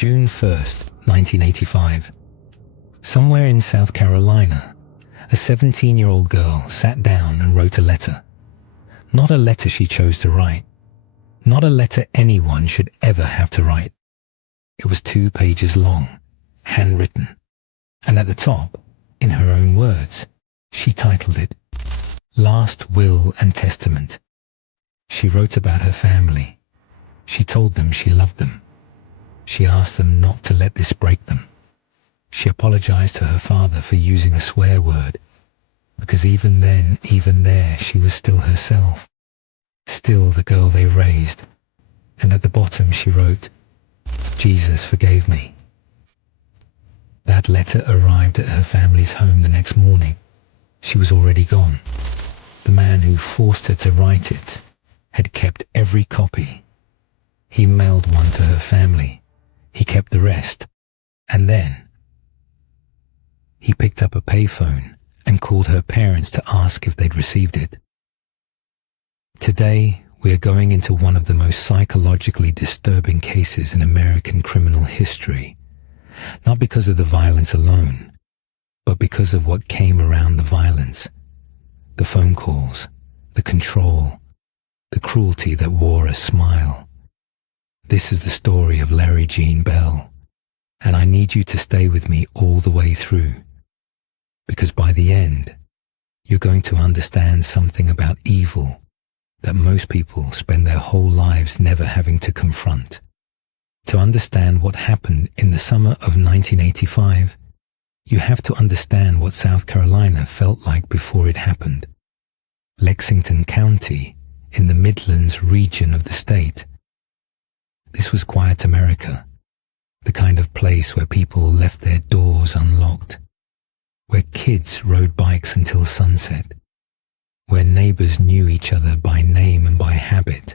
June 1st, 1985. Somewhere in South Carolina, a 17-year-old girl sat down and wrote a letter. Not a letter she chose to write. Not a letter anyone should ever have to write. It was 2 pages long, handwritten. And at the top, in her own words, she titled it, Last Will and Testament. She wrote about her family. She told them she loved them. She asked them not to let this break them. She apologized to her father for using a swear word, because even then, even there, she was still herself, still the girl they raised. And at the bottom she wrote, Jesus forgave me. That letter arrived at her family's home the next morning. She was already gone. The man who forced her to write it had kept every copy. He mailed one to her family. He kept the rest. And then he picked up a payphone and called her parents to ask if they'd received it. Today, we are going into one of the most psychologically disturbing cases in American criminal history, not because of the violence alone, but because of what came around the violence, the phone calls, the control, the cruelty that wore a smile. This is the story of Larry Jean Bell, and I need you to stay with me all the way through, because by the end, you're going to understand something about evil that most people spend their whole lives never having to confront. To understand what happened in the summer of 1985, you have to understand what South Carolina felt like before it happened. Lexington County, in the Midlands region of the state. This was quiet America, the kind of place where people left their doors unlocked, where kids rode bikes until sunset, where neighbors knew each other by name and by habit.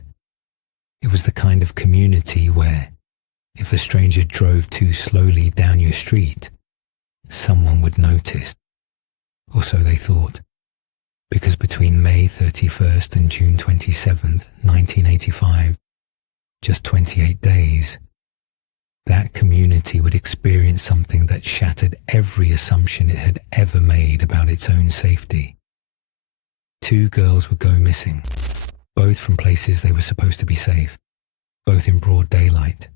It was the kind of community where, if a stranger drove too slowly down your street, someone would notice. Or so they thought, because between May 31st and June 27th, 1985, just 28 days, that community would experience something that shattered every assumption it had ever made about its own safety. 2 girls would go missing, both from places they were supposed to be safe, both in broad daylight,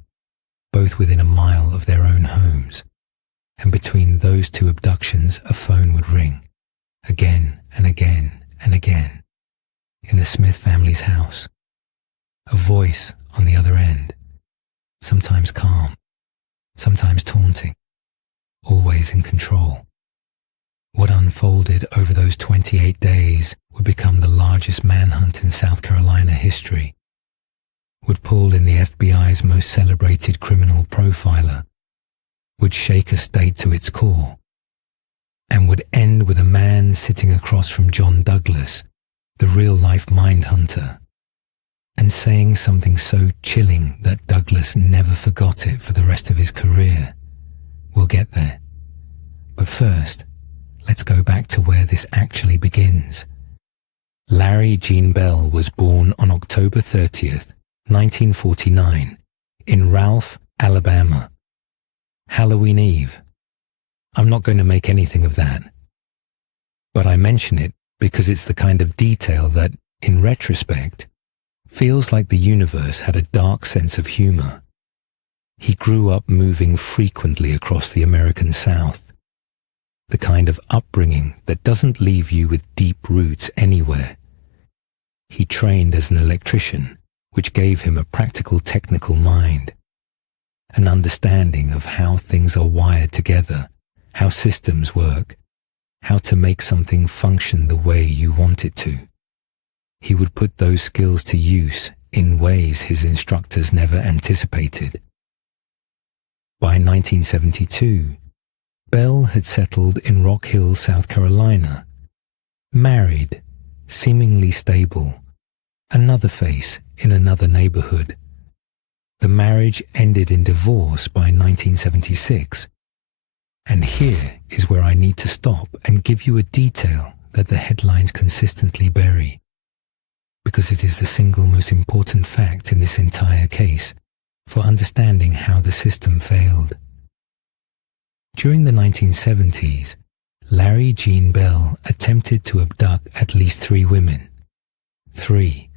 both within a mile of their own homes. And between those 2 abductions, a phone would ring, again and again and again, in the Smith family's house. A voice on the other end, sometimes calm, sometimes taunting, always in control. What unfolded over those 28 days would become the largest manhunt in South Carolina history, would pull in the FBI's most celebrated criminal profiler, would shake a state to its core, and would end with a man sitting across from John Douglas, the real-life mind hunter, and saying something so chilling that Douglas never forgot it for the rest of his career. We'll get there. But first, let's go back to where this actually begins. Larry Jean Bell was born on October 30th, 1949, in Ralph, Alabama. Halloween Eve. I'm not going to make anything of that. But I mention it because it's the kind of detail that, in retrospect, feels like the universe had a dark sense of humor. He grew up moving frequently across the American South, the kind of upbringing that doesn't leave you with deep roots anywhere. He trained as an electrician, which gave him a practical technical mind, an understanding of how things are wired together, how systems work, how to make something function the way you want it to. He would put those skills to use in ways his instructors never anticipated. By 1972, Bell had settled in Rock Hill, South Carolina, married, seemingly stable, another face in another neighborhood. The marriage ended in divorce by 1976, and here is where I need to stop and give you a detail that the headlines consistently bury, because it is the single most important fact in this entire case, for understanding how the system failed. During the 1970s, Larry Gene Bell attempted to abduct at least 3 women. 3.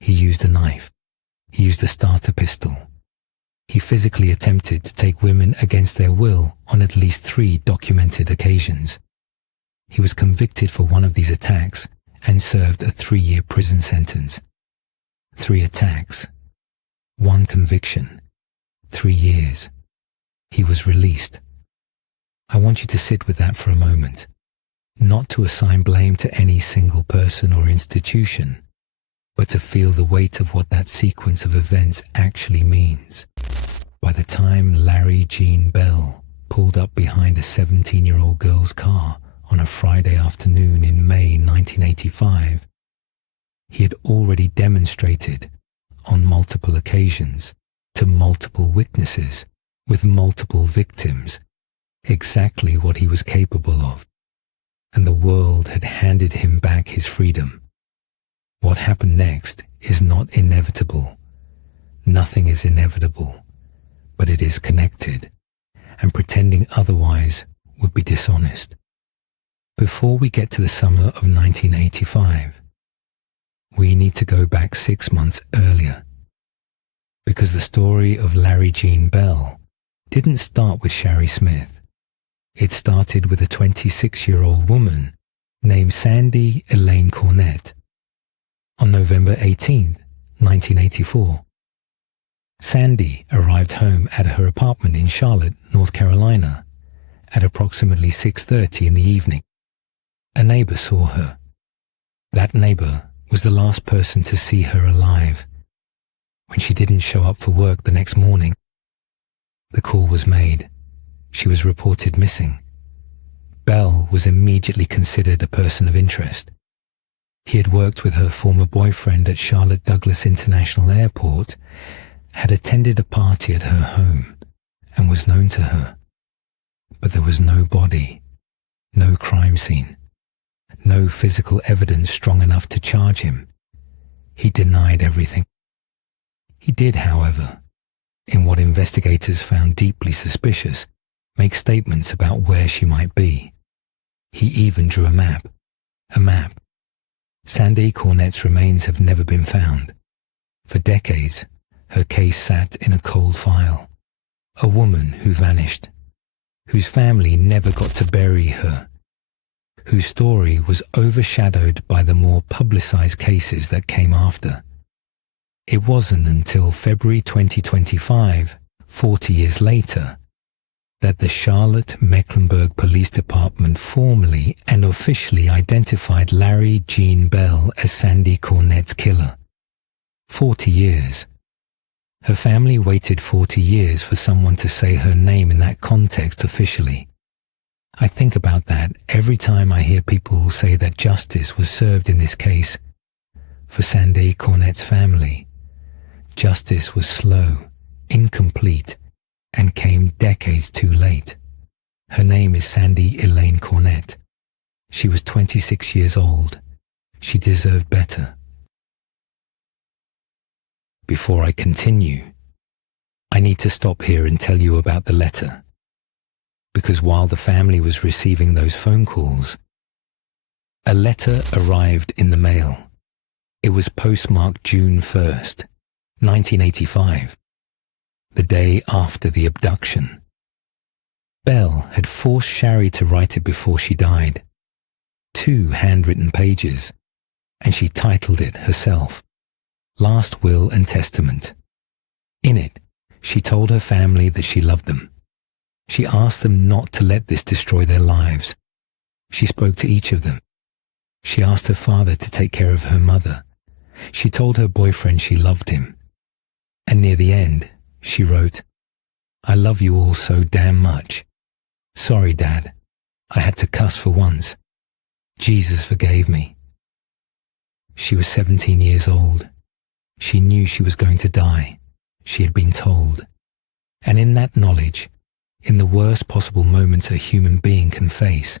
He used a knife. He used a starter pistol. He physically attempted to take women against their will on at least 3 documented occasions. He was convicted for one of these attacks and served a 3-year prison sentence. 3 attacks, 1 conviction, 3 years. He was released. I want you to sit with that for a moment, not to assign blame to any single person or institution, but to feel the weight of what that sequence of events actually means. By the time Larry Gene Bell pulled up behind a 17-year-old girl's car on a Friday afternoon in May 1985, he had already demonstrated on multiple occasions to multiple witnesses with multiple victims exactly what he was capable of, and the world had handed him back his freedom. What happened next is not inevitable. Nothing is inevitable, but it is connected, and pretending otherwise would be dishonest. Before we get to the summer of 1985, we need to go back 6 months earlier, because the story of Larry Gene Bell didn't start with Shari Smith. It started with a 26-year-old woman named Sandee Elaine Cornett. On November 18, 1984, Sandee arrived home at her apartment in Charlotte, North Carolina, at approximately 6:30 in the evening. A neighbor saw her. That neighbor was the last person to see her alive. When she didn't show up for work the next morning, the call was made. She was reported missing. Bell was immediately considered a person of interest. He had worked with her former boyfriend at Charlotte Douglas International Airport, had attended a party at her home, and was known to her. But there was no body, no crime scene, no physical evidence strong enough to charge him. He denied everything. He did, however, in what investigators found deeply suspicious, make statements about where she might be. He even drew a map. A map. Sandee Cornett's remains have never been found. For decades, her case sat in a cold file. A woman who vanished, whose family never got to bury her, whose story was overshadowed by the more publicized cases that came after. It wasn't until February 2025, 40 years later, that the Charlotte-Mecklenburg Police Department formally and officially identified Larry Gene Bell as Sandee Cornett's killer. 40 years. Her family waited 40 years for someone to say her name in that context officially. I think about that every time I hear people say that justice was served in this case. For Sandee Cornett's family, justice was slow, incomplete, and came decades too late. Her name is Sandee Elaine Cornett. She was 26 years old. She deserved better. Before I continue, I need to stop here and tell you about the letter. Because while the family was receiving those phone calls, a letter arrived in the mail. It was postmarked June 1st, 1985. The day after the abduction. Bell had forced Shari to write it before she died. 2 handwritten pages, and she titled it herself, Last Will and Testament. In it, she told her family that she loved them. She asked them not to let this destroy their lives. She spoke to each of them. She asked her father to take care of her mother. She told her boyfriend she loved him. And near the end, she wrote, I love you all so damn much. Sorry, Dad. I had to cuss for once. Jesus forgave me. She was 17 years old. She knew she was going to die. She had been told. And in that knowledge, in the worst possible moments a human being can face,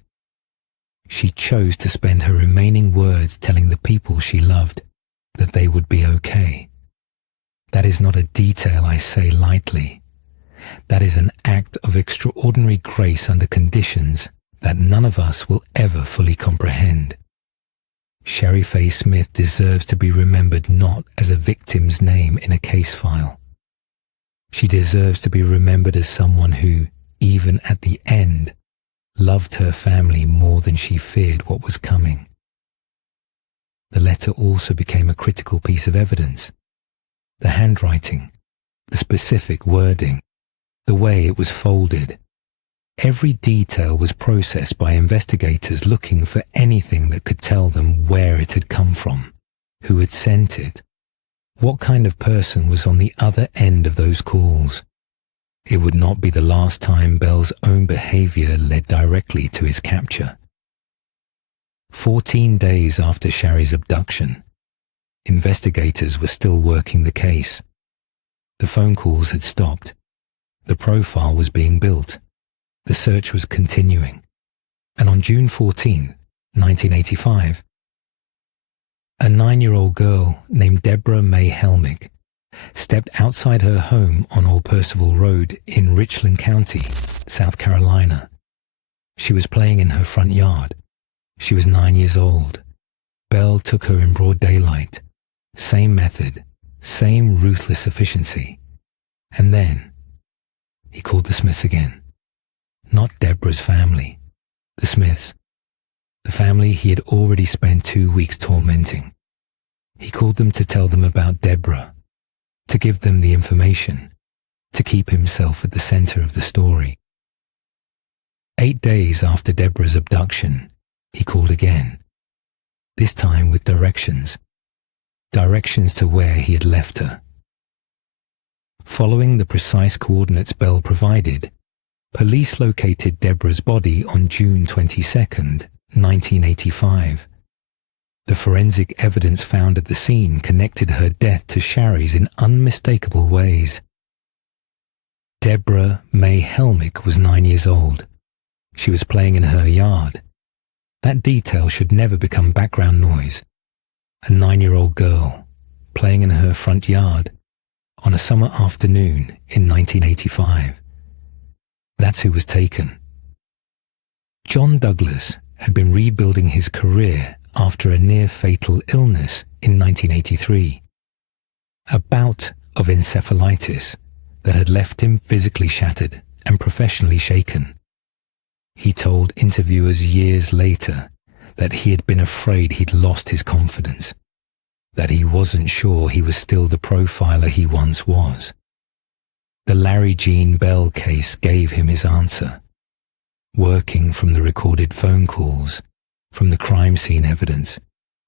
she chose to spend her remaining words telling the people she loved that they would be okay. That is not a detail I say lightly. That is an act of extraordinary grace under conditions that none of us will ever fully comprehend. Shari Faye Smith deserves to be remembered not as a victim's name in a case file. She deserves to be remembered as someone who, even at the end, loved her family more than she feared what was coming. The letter also became a critical piece of evidence. The handwriting, the specific wording, the way it was folded. Every detail was processed by investigators looking for anything that could tell them where it had come from, who had sent it, what kind of person was on the other end of those calls. It would not be the last time Bell's own behavior led directly to his capture. 14 days after Shari's abduction, investigators were still working the case. The phone calls had stopped. The profile was being built. The search was continuing. And on June 14, 1985, a 9-year-old girl named Debra May Helmick stepped outside her home on Old Percival Road in Richland County, South Carolina. She was playing in her front yard. She was 9 years old. Bell took her in broad daylight. Same method, same ruthless efficiency. And then he called the Smiths again. Not Debra's family, the Smiths, the family he had already spent 2 weeks tormenting. He called them to tell them about Debra, to give them the information, to keep himself at the center of the story. 8 days after Debra's abduction, he called again, this time with directions to where he had left her. Following the precise coordinates Bell provided, police located Debra's body on June 22, 1985. The forensic evidence found at the scene connected her death to Shari's in unmistakable ways. Debra May Helmick was 9 years old. She was playing in her yard. That detail should never become background noise. A 9-year-old girl playing in her front yard on a summer afternoon in 1985. That's who was taken. John Douglas had been rebuilding his career after a near-fatal illness in 1983. A bout of encephalitis that had left him physically shattered and professionally shaken. He told interviewers years later that he had been afraid he'd lost his confidence, that he wasn't sure he was still the profiler he once was. The Larry Jean Bell case gave him his answer. Working from the recorded phone calls, from the crime scene evidence,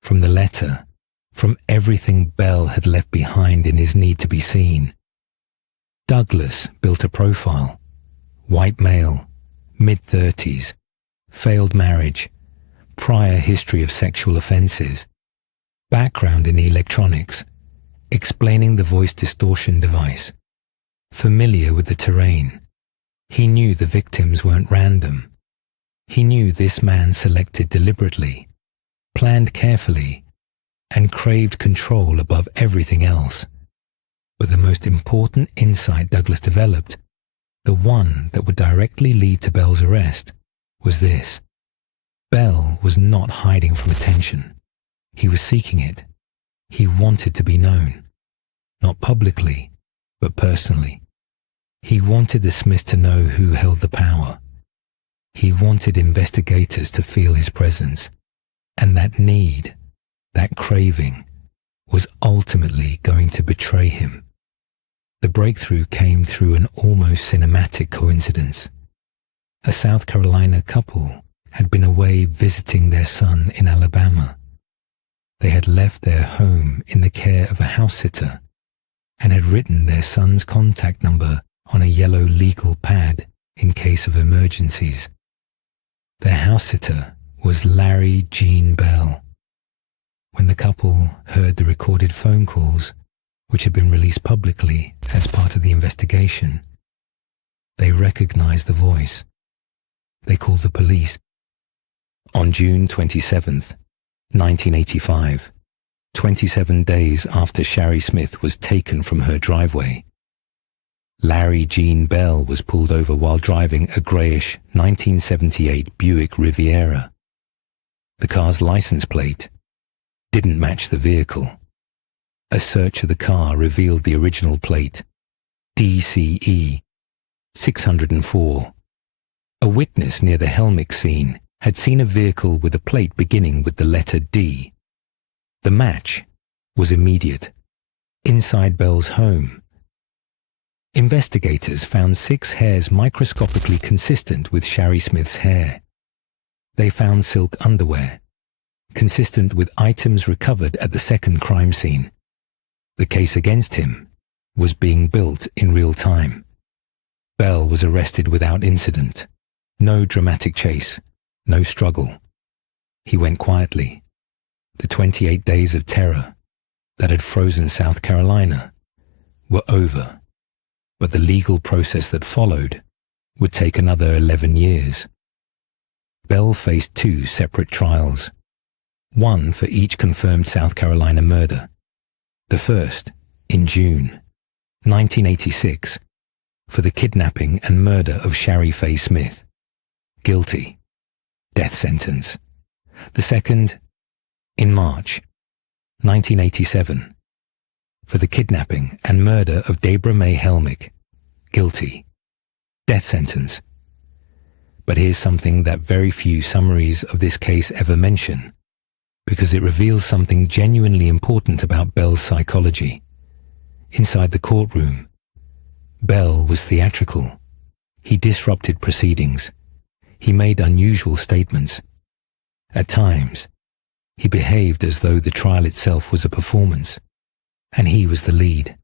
from the letter, from everything Bell had left behind in his need to be seen. Douglas built a profile. White male, mid-30s, failed marriage, prior history of sexual offenses, background in electronics, explaining the voice distortion device, familiar with the terrain. He knew the victims weren't random. He knew this man selected deliberately, planned carefully, and craved control above everything else. But the most important insight Douglas developed, the one that would directly lead to Bell's arrest, was this. Bell was not hiding from attention. He was seeking it. He wanted to be known. Not publicly, but personally. He wanted the Smiths to know who held the power. He wanted investigators to feel his presence. And that need, that craving, was ultimately going to betray him. The breakthrough came through an almost cinematic coincidence. A South Carolina couple had been away visiting their son in Alabama. They had left their home in the care of a house sitter and had written their son's contact number on a yellow legal pad in case of emergencies. Their house sitter was Larry Jean Bell. When the couple heard the recorded phone calls, which had been released publicly as part of the investigation, they recognized the voice. They called the police. On June 27th, 1985, 27 days after Shari Smith was taken from her driveway. Larry Jean Bell was pulled over while driving a greyish 1978 Buick Riviera. The car's license plate didn't match the vehicle. A search of the car revealed the original plate, DCE 604. A witness near the Helmick scene had seen a vehicle with a plate beginning with the letter D. The match was immediate. Inside Bell's home, investigators found 6 hairs microscopically consistent with Shari Smith's hair. They found silk underwear, consistent with items recovered at the second crime scene. The case against him was being built in real time. Bell was arrested without incident. No dramatic chase, no struggle. He went quietly. The 28 days of terror that had frozen South Carolina were over, but the legal process that followed would take another 11 years. Bell faced 2 separate trials, one for each confirmed South Carolina murder. The first, in June 1986, for the kidnapping and murder of Shari Faye Smith. Guilty. Death sentence. The second, in March 1987, for the kidnapping and murder of Debra May Helmick. Guilty. Death sentence. But here's something that very few summaries of this case ever mention, because it reveals something genuinely important about Bell's psychology. Inside the courtroom, Bell was theatrical. He disrupted proceedings. He made unusual statements. At times, he behaved as though the trial itself was a performance, and he was the lead.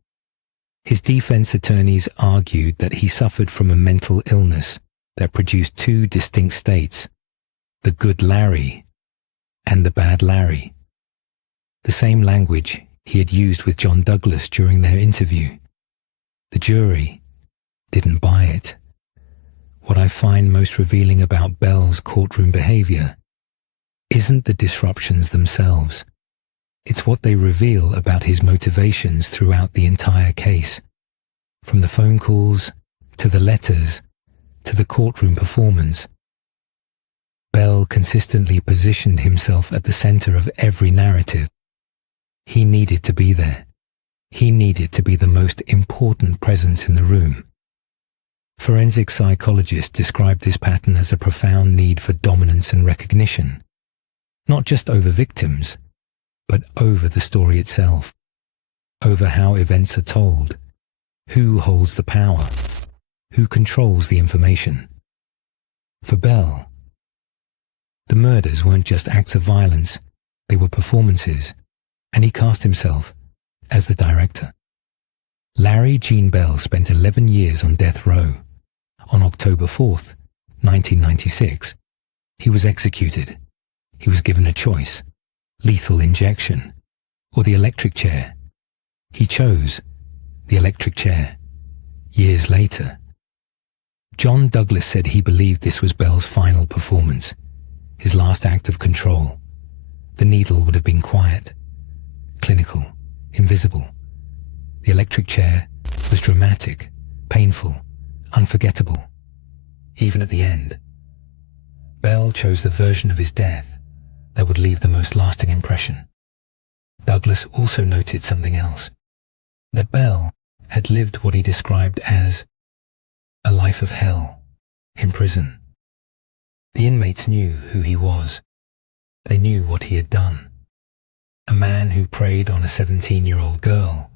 His defense attorneys argued that he suffered from a mental illness that produced 2 distinct states, the good Larry and the bad Larry. The same language he had used with John Douglas during their interview. The jury didn't buy it. What I find most revealing about Bell's courtroom behavior isn't the disruptions themselves. It's what they reveal about his motivations throughout the entire case. From the phone calls, to the letters, to the courtroom performance. Bell consistently positioned himself at the center of every narrative. He needed to be there. He needed to be the most important presence in the room. Forensic psychologists describe this pattern as a profound need for dominance and recognition, not just over victims, but over the story itself, over how events are told, who holds the power, who controls the information. For Bell, the murders weren't just acts of violence, they were performances, and he cast himself as the director. Larry Jean Bell spent 11 years on death row. On October 4th, 1996, he was executed. He was given a choice, lethal injection or the electric chair. He chose the electric chair. Years later, John Douglas said he believed this was Bell's final performance, his last act of control. The needle would have been quiet, clinical, invisible. The electric chair was dramatic, painful, unforgettable. Even at the end, Bell chose the version of his death that would leave the most lasting impression. Douglas also noted something else, that Bell had lived what he described as a life of hell in prison. The inmates knew who he was. They knew what he had done. A man who preyed on a 17-year-old girl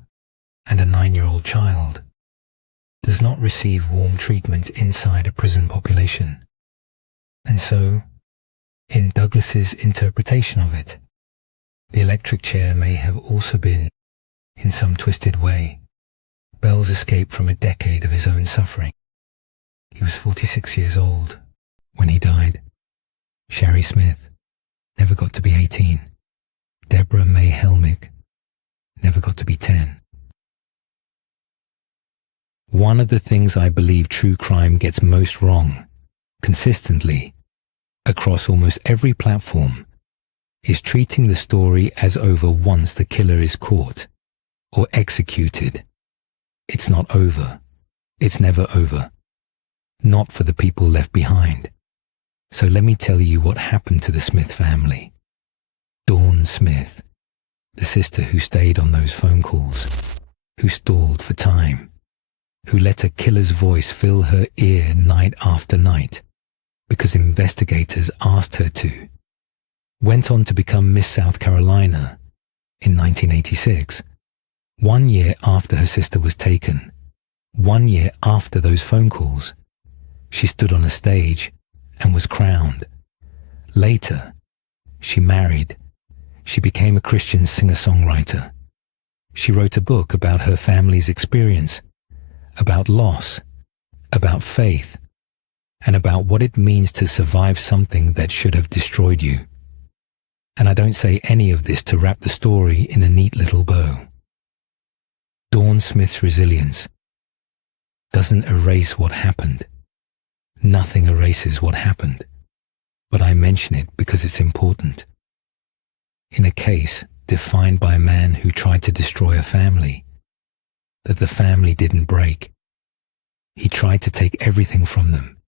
and a 9-year-old child does not receive warm treatment inside a prison population. And so, in Douglas's interpretation of it, the electric chair may have also been, in some twisted way, Bell's escape from a decade of his own suffering. He was 46 years old when he died. Shari Smith never got to be 18. Debra May Helmick never got to be 10. One of the things I believe true crime gets most wrong, consistently, across almost every platform, is treating the story as over once the killer is caught or executed. It's not over. It's never over. Not for the people left behind. So let me tell you what happened to the Smith family. Dawn Smith, the sister who stayed on those phone calls, who stalled for time, who let a killer's voice fill her ear night after night because investigators asked her to, went on to become Miss South Carolina in 1986, 1 year after her sister was taken, 1 year after those phone calls. She stood on a stage and was crowned. Later, she married. She became a Christian singer-songwriter. She wrote a book about her family's experience, about loss, about faith, and about what it means to survive something that should have destroyed you. And I don't say any of this to wrap the story in a neat little bow. Dawn Smith's resilience doesn't erase what happened. Nothing erases what happened, but I mention it because it's important. In a case defined by a man who tried to destroy a family, that the family didn't break. He tried to take everything from them.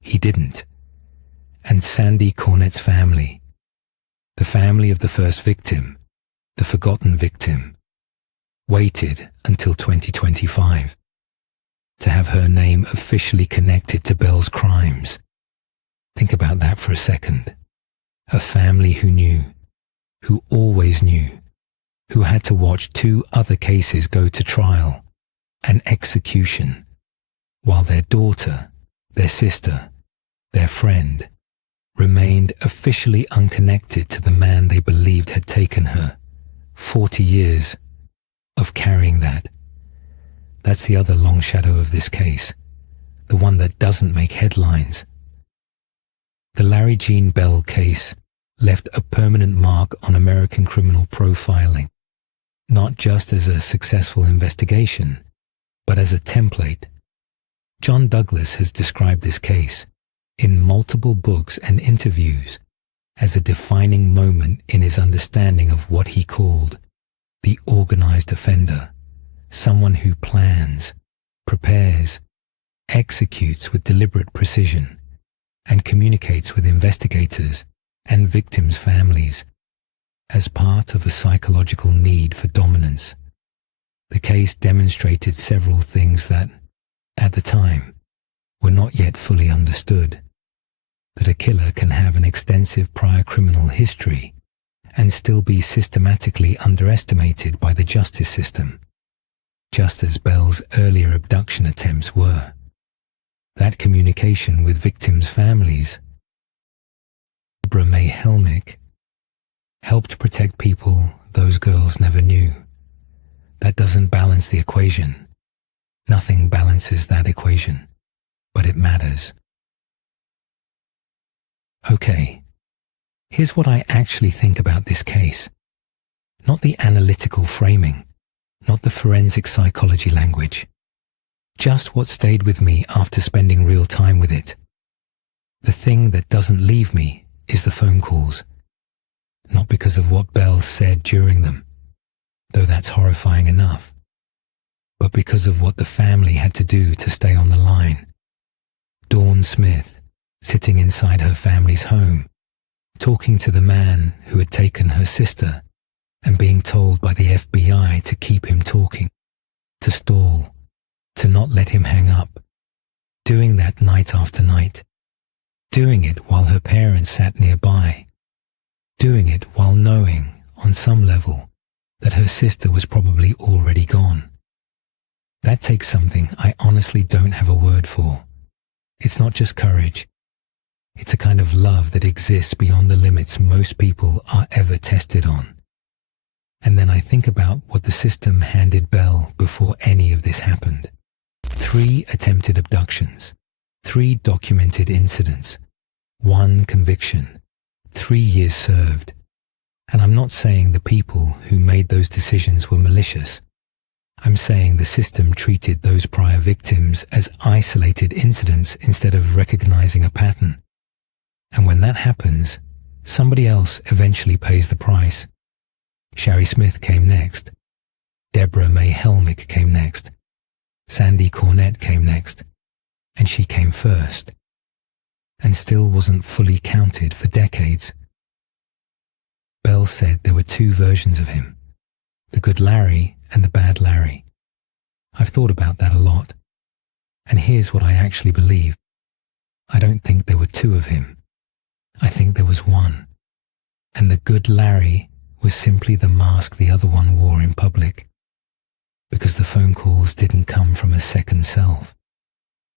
He didn't. And Sandee Cornett's family, the family of the first victim, the forgotten victim, waited until 2025 to have her name officially connected to Bell's crimes. Think about that for a second. A family who knew, who always knew, who had to watch 2 other cases go to trial and execution, while their daughter, their sister, their friend, remained officially unconnected to the man they believed had taken her. 40 years of carrying that. That's the other long shadow of this case, the one that doesn't make headlines. The Larry Jean Bell case left a permanent mark on American criminal profiling, not just as a successful investigation, but as a template. John Douglas has described this case in multiple books and interviews as a defining moment in his understanding of what he called the organized offender, someone who plans, prepares, executes with deliberate precision, and communicates with investigators and victims' families as part of a psychological need for dominance. The case demonstrated several things that, at the time, were not yet fully understood. That a killer can have an extensive prior criminal history and still be systematically underestimated by the justice system, just as Bell's earlier abduction attempts were. That communication with victims' families, Debra Helmick, helped protect people those girls never knew. That doesn't balance the equation. Nothing balances that equation, but it matters. Okay, here's what I actually think about this case. Not the analytical framing, not the forensic psychology language. Just what stayed with me after spending real time with it. The thing that doesn't leave me is the phone calls. Not because of what Bell said during them, though that's horrifying enough, but because of what the family had to do to stay on the line. Dawn Smith, sitting inside her family's home, talking to the man who had taken her sister and being told by the FBI to keep him talking, to stall, to not let him hang up, doing that night after night, doing it while her parents sat nearby, doing it while knowing, on some level, that her sister was probably already gone. That takes something I honestly don't have a word for. It's not just courage. It's a kind of love that exists beyond the limits most people are ever tested on. And then I think about what the system handed Bell before any of this happened. 3 attempted abductions, 3 documented incidents, 1 conviction, 3 years served. And I'm not saying the people who made those decisions were malicious. I'm saying the system treated those prior victims as isolated incidents instead of recognizing a pattern. And when that happens, Somebody else eventually pays the price. Shari Smith came next. Debra May Helmick came next. Sandee Cornett came next. And she came first. And still wasn't fully counted for decades. Bell said there were two versions of him, the good Larry and the bad Larry. I've thought about that a lot. And here's what I actually believe. I don't think there were two of him. I think there was one. And the good Larry was simply the mask the other one wore in public. Because the phone calls didn't come from a second self.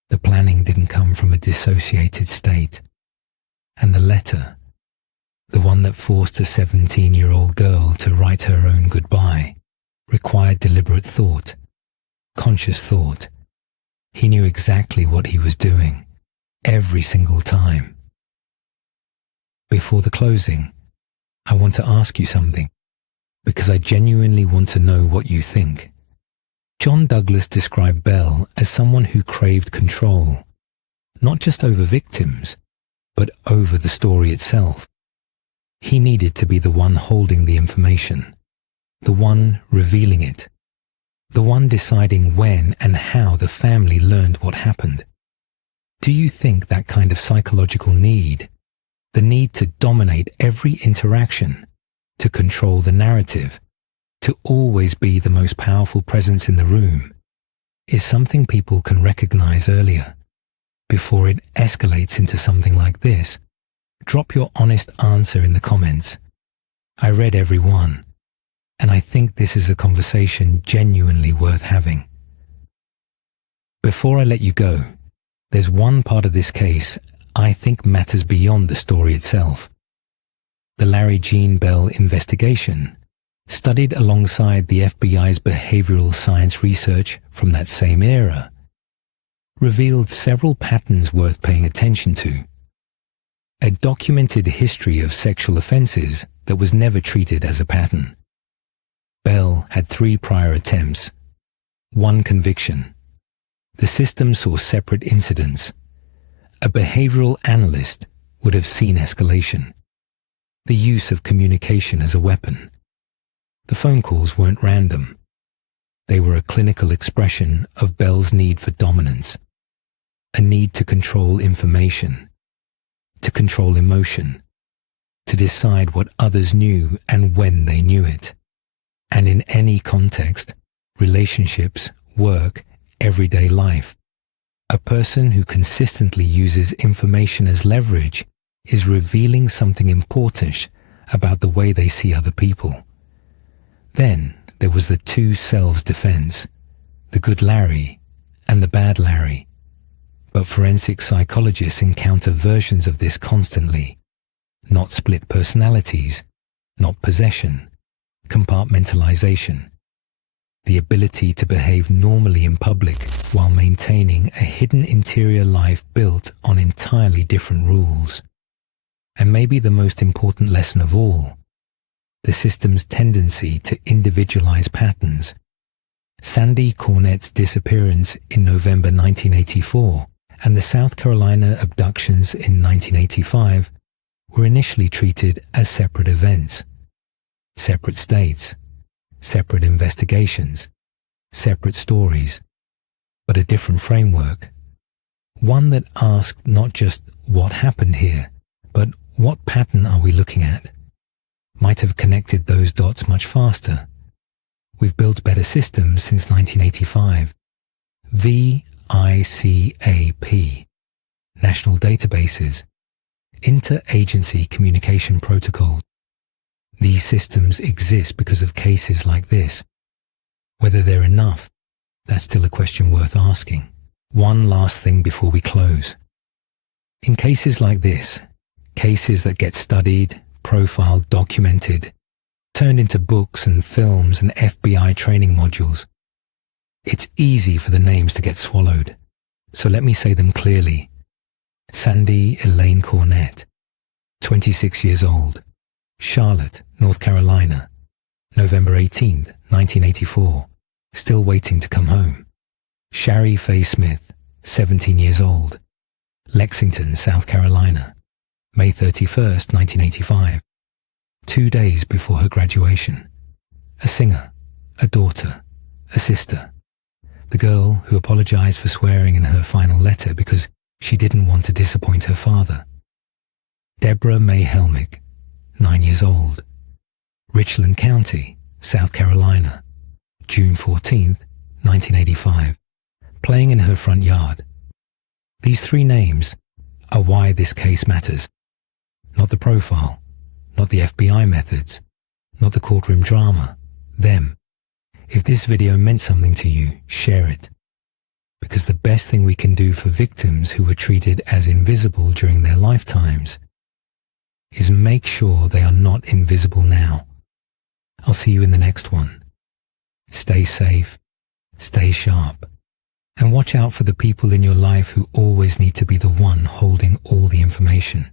The planning didn't come from a dissociated state. And the letter, the one that forced a 17-year-old girl to write her own goodbye, required deliberate thought, conscious thought. He knew exactly what he was doing, every single time. Before the closing, I want to ask you something, because I genuinely want to know what you think. John Douglas described Bell as someone who craved control, not just over victims, but over the story itself. He needed to be the one holding the information, the one revealing it, the one deciding when and how the family learned what happened. Do you think that kind of psychological need, the need to dominate every interaction, to control the narrative, to always be the most powerful presence in the room, is something people can recognize earlier, before it escalates into something like this? Drop your honest answer in the comments. I read every one, and I think this is a conversation genuinely worth having. Before I let you go, there's one part of this case I think matters beyond the story itself. The Larry Jean Bell investigation, studied alongside the FBI's behavioral science research from that same era, revealed several patterns worth paying attention to. A documented history of sexual offenses that was never treated as a pattern. Bell had 3 prior attempts, 1 conviction. The system saw separate incidents. A behavioral analyst would have seen escalation. The use of communication as a weapon. The phone calls weren't random. They were a clinical expression of Bell's need for dominance, a need to control information, to control emotion, to decide what others knew and when they knew it. And in any context, relationships, work, everyday life, a person who consistently uses information as leverage is revealing something important about the way they see other people. Then there was the 2 selves defense, the good Larry and the bad Larry. But forensic psychologists encounter versions of this constantly. Not split personalities, not possession, compartmentalization. The ability to behave normally in public while maintaining a hidden interior life built on entirely different rules. And maybe the most important lesson of all, the system's tendency to individualize patterns. Sandee Cornett's disappearance in November 1984 and the South Carolina abductions in 1985 were initially treated as separate events, separate states, separate investigations, separate stories, but a different framework. One that asked not just what happened here, but what pattern are we looking at? Might have connected those dots much faster. We've built better systems since 1985. VICAP, National Databases, Interagency Communication Protocol. These systems exist because of cases like this. Whether they're enough, that's still a question worth asking. One last thing before we close. In cases like this, cases that get studied, profiled, documented, turned into books and films and FBI training modules, it's easy for the names to get swallowed. So let me say them clearly. Sandee Elaine Cornett, 26 years old, Charlotte, North Carolina, November 18th, 1984, still waiting to come home. Shari Faye Smith, 17 years old, Lexington, South Carolina, May 31st, 1985, 2 days before her graduation. A singer, a daughter, a sister. The girl who apologized for swearing in her final letter because she didn't want to disappoint her father. Debra May Helmick, 9 years old. Richland County, South Carolina, June 14th, 1985, playing in her front yard. These 3 names are why this case matters. Not the profile, not the FBI methods, not the courtroom drama, them. If this video meant something to you, share it. Because the best thing we can do for victims who were treated as invisible during their lifetimes is make sure they are not invisible now. I'll see you in the next one. Stay safe, stay sharp, and watch out for the people in your life who always need to be the one holding all the information.